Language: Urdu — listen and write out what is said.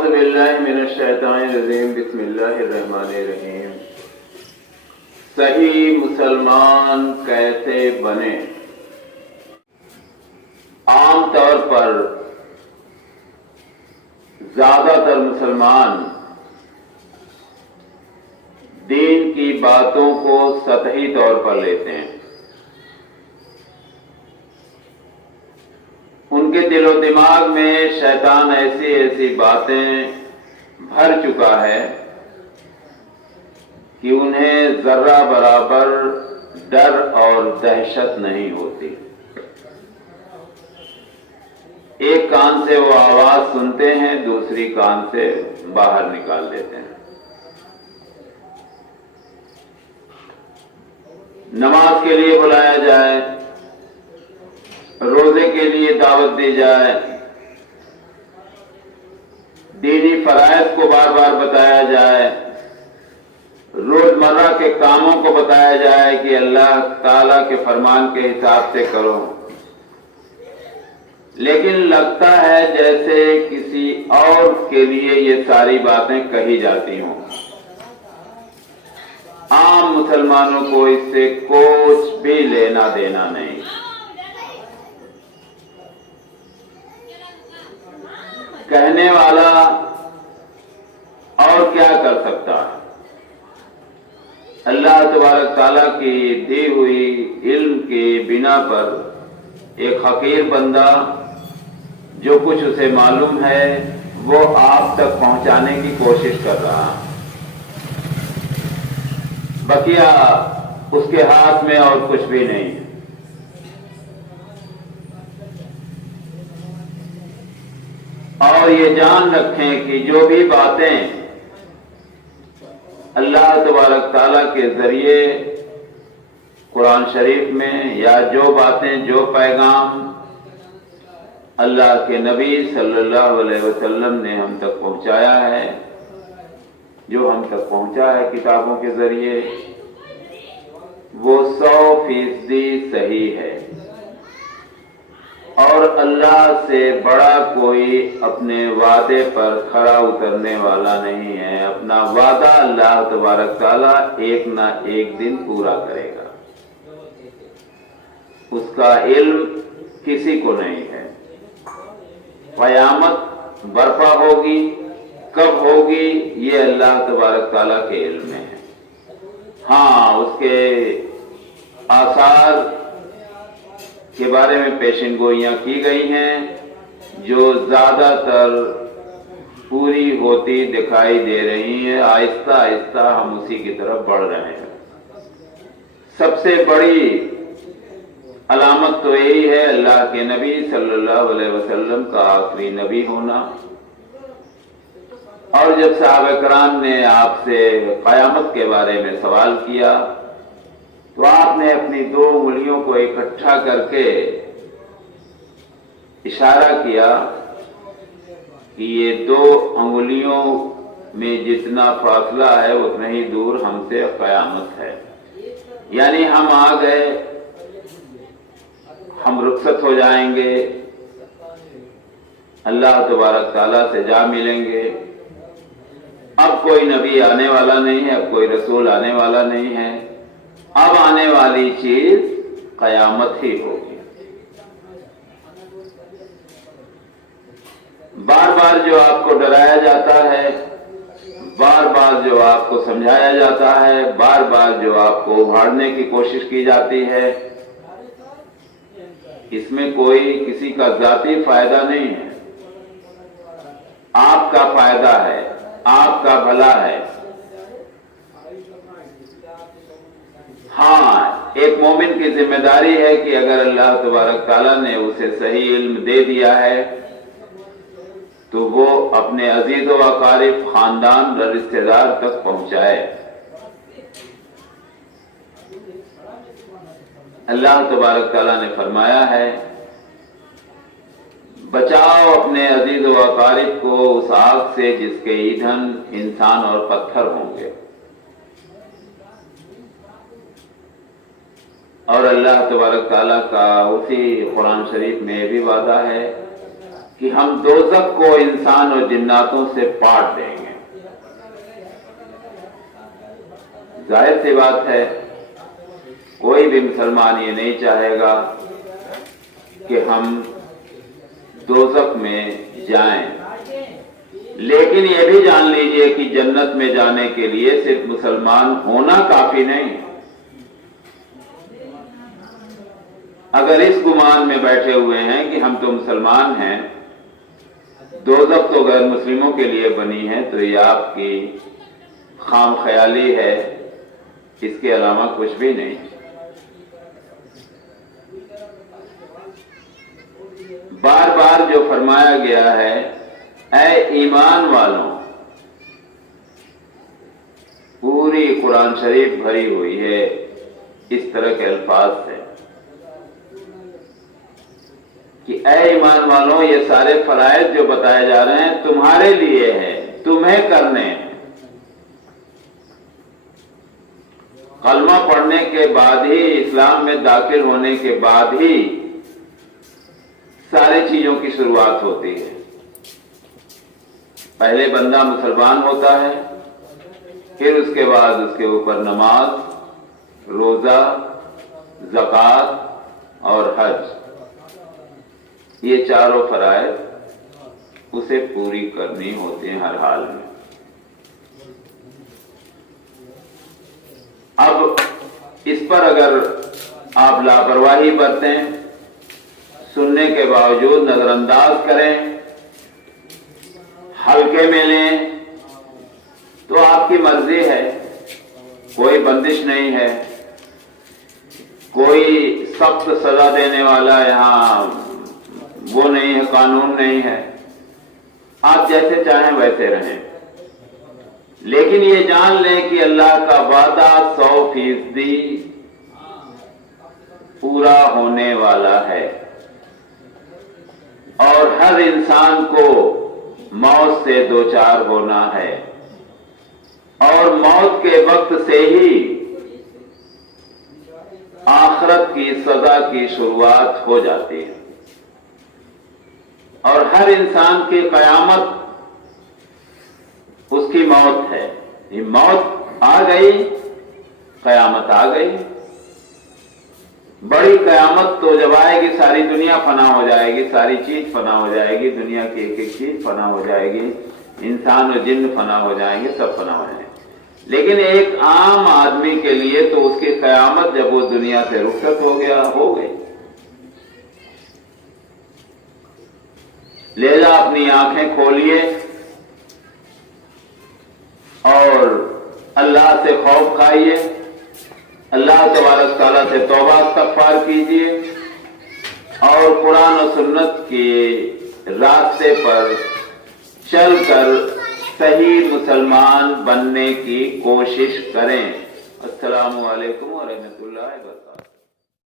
اعوذ باللہ من الشیطان الرجیم بسم اللہ الرحمن الرحیم۔ صحیح مسلمان کیسے بنے؟ عام طور پر زیادہ تر مسلمان دین کی باتوں کو سطحی طور پر لیتے ہیں۔ ان کے دل و دماغ میں شیطان ایسی ایسی باتیں بھر چکا ہے کہ انہیں ذرہ برابر ڈر اور دہشت نہیں ہوتی۔ ایک کان سے وہ آواز سنتے ہیں، دوسری کان سے باہر نکال دیتے ہیں۔ نماز کے لیے بلایا جائے، روزے کے لیے دعوت دی جائے، دینی فرائض کو بار بار بتایا جائے، روزمرہ کے کاموں کو بتایا جائے کہ اللہ تعالیٰ کے فرمان کے حساب سے کرو، لیکن لگتا ہے جیسے کسی اور کے لیے یہ ساری باتیں کہی جاتی ہوں۔ عام مسلمانوں کو اس سے کچھ بھی لینا دینا نہیں۔ کہنے والا اور کیا کر سکتا ہے؟ اللہ تبارک تعالیٰ کی دی ہوئی علم کی بنا پر ایک حقیر بندہ جو کچھ اسے معلوم ہے وہ آپ تک پہنچانے کی کوشش کر رہا ہے۔ بقیہ اس کے ہاتھ میں اور کچھ بھی نہیں ہے۔ اور یہ جان رکھیں کہ جو بھی باتیں اللہ تبارک تعالیٰ کے ذریعے قرآن شریف میں یا جو باتیں جو پیغام اللہ کے نبی صلی اللہ علیہ وسلم نے ہم تک پہنچایا ہے، جو ہم تک پہنچا ہے کتابوں کے ذریعے، وہ 100% صحیح ہے۔ اور اللہ سے بڑا کوئی اپنے وعدے پر کھڑا اترنے والا نہیں ہے۔ اپنا وعدہ اللہ تبارک تعالیٰ ایک نہ ایک دن پورا کرے گا، اس کا علم کسی کو نہیں ہے۔ قیامت برپا ہوگی، کب ہوگی یہ اللہ تبارک تعالیٰ کے علم میں ہے۔ ہاں، اس کے آثار کے بارے میں پیشن گوئیاں کی گئی ہیں جو زیادہ تر پوری ہوتی دکھائی دے رہی ہیں۔ آہستہ آہستہ ہم اسی کی طرف بڑھ رہے ہیں۔ سب سے بڑی علامت تو یہی ہے اللہ کے نبی صلی اللہ علیہ وسلم کا آخری نبی ہونا۔ اور جب صحابہ کرام نے آپ سے قیامت کے بارے میں سوال کیا تو آپ نے اپنی 2 انگلیوں کو اکٹھا کر کے اشارہ کیا کہ یہ 2 انگلیوں میں جتنا فاصلہ ہے اتنا ہی دور ہم سے قیامت ہے۔ یعنی ہم آ گئے، ہم رخصت ہو جائیں گے، اللہ تبارک تعالیٰ سے جا ملیں گے۔ اب کوئی نبی آنے والا نہیں ہے، اب کوئی رسول آنے والا نہیں ہے، اب آنے والی چیز قیامت ہی ہوگی۔ بار بار جو آپ کو ڈرایا جاتا ہے، بار بار جو آپ کو سمجھایا جاتا ہے، بار بار جو آپ کو ابھارنے کی کوشش کی جاتی ہے، اس میں کوئی کسی کا ذاتی فائدہ نہیں ہے۔ آپ کا فائدہ ہے، آپ کا بھلا ہے۔ ہاں، ایک مومن کی ذمہ داری ہے کہ اگر اللہ تبارک تعالیٰ نے اسے صحیح علم دے دیا ہے تو وہ اپنے عزیز و اقارب، خاندان اور رشتہ دار تک پہنچائے۔ اللہ تبارک تعالیٰ نے فرمایا ہے، بچاؤ اپنے عزیز و اقارب کو اس آگ سے جس کے ایندھن انسان اور پتھر ہوں گے۔ اور اللہ تبارک تعالیٰ کا اسی قرآن شریف میں بھی وعدہ ہے کہ ہم دوزخ کو انسان اور جناتوں سے پاٹ دیں گے۔ ظاہر سی بات ہے، کوئی بھی مسلمان یہ نہیں چاہے گا کہ ہم دوزخ میں جائیں، لیکن یہ بھی جان لیجئے کہ جنت میں جانے کے لیے صرف مسلمان ہونا کافی نہیں۔ اگر اس گمان میں بیٹھے ہوئے ہیں کہ ہم تو مسلمان ہیں، دوزخ تو غیر مسلموں کے لیے بنی ہے، تو یہ آپ کی خام خیالی ہے، اس کے علاوہ کچھ بھی نہیں۔ بار بار جو فرمایا گیا ہے، اے ایمان والوں، پوری قرآن شریف بھری ہوئی ہے اس طرح کے الفاظ سے کہ اے ایمان والوں، یہ سارے فرائض جو بتائے جا رہے ہیں تمہارے لیے ہیں، تمہیں کرنے ہیں۔ کلمہ پڑھنے کے بعد ہی، اسلام میں داخل ہونے کے بعد ہی ساری چیزوں کی شروعات ہوتی ہے۔ پہلے بندہ مسلمان ہوتا ہے، پھر اس کے بعد اس کے اوپر نماز، روزہ، زکوٰۃ اور حج، یہ چاروں فرائض اسے پوری کرنی ہوتی ہیں ہر حال میں۔ اب اس پر اگر آپ لاپرواہی برتیں، سننے کے باوجود نظر انداز کریں، ہلکے میں لیں، تو آپ کی مرضی ہے، کوئی بندش نہیں ہے، کوئی سخت سزا دینے والا یہاں وہ نہیں ہے، قانون نہیں ہے، آپ جیسے چاہیں ویسے رہیں، لیکن یہ جان لیں کہ اللہ کا وعدہ 100% پورا ہونے والا ہے، اور ہر انسان کو موت سے دوچار ہونا ہے، اور موت کے وقت سے ہی آخرت کی سزا کی شروعات ہو جاتی ہے، اور ہر انسان کی قیامت اس کی موت ہے۔ یہ موت آ گئی، قیامت آ گئی۔ بڑی قیامت تو جب آئے گی ساری دنیا فنا ہو جائے گی، ساری چیز فنا ہو جائے گی، دنیا کی ایک ایک چیز فنا ہو جائے گی، انسان اور جن فنا ہو جائیں گے، سب فنا ہو جائیں گے۔ لیکن ایک عام آدمی کے لیے تو اس کی قیامت جب وہ دنیا سے رخصت ہو گیا، ہو گئی۔ لہذا اپنی آنکھیں کھولیے اور اللہ سے خوف کھائیے، اللہ تبارک تعالیٰ سے توبہ استغفار کیجیے، اور قرآن و سنت کے راستے پر چل کر صحیح مسلمان بننے کی کوشش کریں۔ السلام علیکم ورحمۃ اللہ وبرکاتہ۔